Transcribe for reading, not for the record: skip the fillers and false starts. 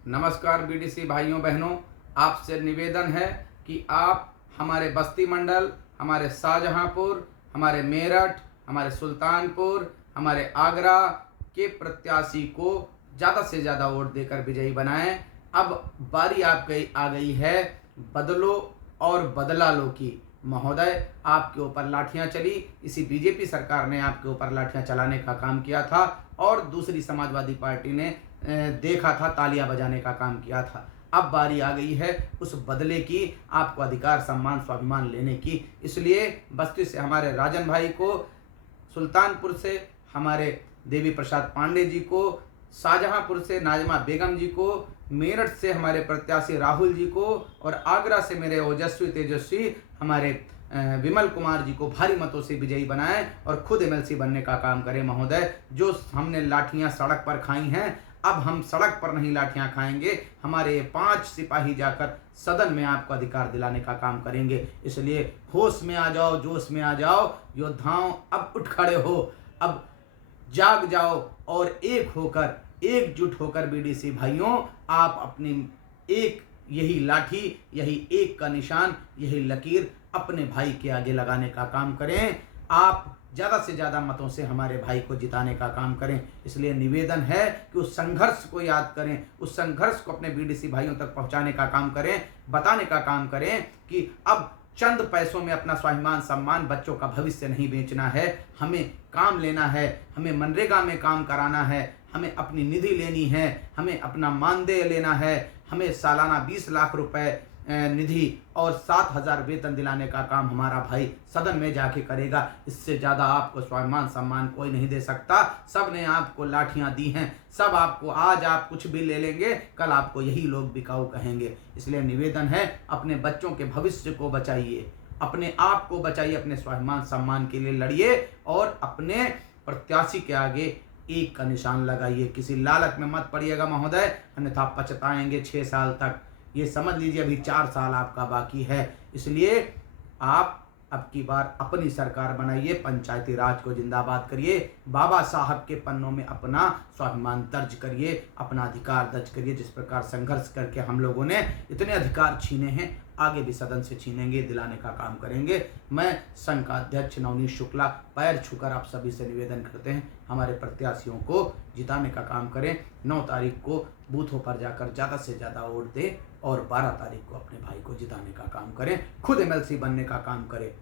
नमस्कार बीडीसी भाइयों बहनों, आपसे निवेदन है कि आप हमारे बस्ती मंडल, हमारे शाहजहांपुर, हमारे मेरठ, हमारे सुल्तानपुर, हमारे आगरा के प्रत्याशी को ज़्यादा से ज़्यादा वोट देकर विजयी बनाएं। अब बारी आ गई है बदलो और बदला लो की। महोदय, आपके ऊपर लाठियां चली, इसी बीजेपी सरकार ने आपके ऊपर लाठियां चलाने का काम किया था और दूसरी समाजवादी पार्टी ने देखा था, तालियां बजाने का काम किया था। अब बारी आ गई है उस बदले की, आपको अधिकार सम्मान स्वाभिमान लेने की। इसलिए बस्ती से हमारे राजन भाई को, सुल्तानपुर से हमारे देवी प्रसाद पांडे जी को, शाहजहांपुर से नाजमा बेगम जी को, मेरठ से हमारे प्रत्याशी राहुल जी को और आगरा से मेरे ओजस्वी तेजस्वी हमारे विमल कुमार जी को भारी मतों से विजयी बनाएं और खुद एमएलसी बनने का काम करें। महोदय, जो हमने लाठियां सड़क पर खाई हैं, अब हम सड़क पर नहीं लाठियां खाएंगे। हमारे 5 सिपाही जाकर सदन में आपको अधिकार दिलाने का काम करेंगे। इसलिए होश में आ जाओ, जोश में आ जाओ योद्धाओं, अब उठ खड़े हो, अब जाग जाओ और एकजुट होकर बीडीसी भाइयों, आप अपनी एक यही लाठी, यही एक का निशान, यही लकीर अपने भाई के आगे लगाने का काम करें। आप ज़्यादा से ज़्यादा मतों से हमारे भाई को जिताने का काम करें। इसलिए निवेदन है कि उस संघर्ष को याद करें, उस संघर्ष को अपने बीडीसी भाइयों तक पहुंचाने का काम करें, बताने का काम करें कि अब चंद पैसों में अपना स्वाभिमान सम्मान, बच्चों का भविष्य नहीं बेचना है। हमें काम लेना है, हमें मनरेगा में काम कराना है, हमें अपनी निधि लेनी है, हमें अपना मानदेय लेना है, हमें सालाना 20 लाख रुपए निधि और 7,000 वेतन दिलाने का काम हमारा भाई सदन में जाके करेगा। इससे ज़्यादा आपको स्वाभिमान सम्मान कोई नहीं दे सकता। सब ने आपको लाठियां दी हैं, सब आपको, आज आप कुछ भी ले लेंगे, कल आपको यही लोग बिकाऊ कहेंगे। इसलिए निवेदन है, अपने बच्चों के भविष्य को बचाइए, अपने आप को बचाइए, अपने स्वाभिमान सम्मान के लिए लड़िए और अपने प्रत्याशी के आगे एक का निशान लगाइए। किसी लालच में मत पड़िएगा महोदय, अन्यथा पछताएंगे 6 साल तक। ये समझ लीजिए अभी 4 साल आपका बाकी है। इसलिए आप अब की बार अपनी सरकार बनाइए, पंचायती राज को जिंदाबाद करिए, बाबा साहब के पन्नों में अपना स्वाभिमान दर्ज करिए, अपना अधिकार दर्ज करिए। जिस प्रकार संघर्ष करके हम लोगों ने इतने अधिकार छीने हैं, आगे भी सदन से छीनेंगे, दिलाने का काम करेंगे। मैं संघ का अध्यक्ष नवनीत शुक्ला पैर छूकर आप सभी से निवेदन करते हैं, हमारे प्रत्याशियों को जिताने का काम करें। 9 तारीख को बूथों पर जाकर ज़्यादा से ज़्यादा वोट दें और 12 तारीख को अपने भाई को जिताने का काम करें, खुद एमएलसी बनने का काम करें।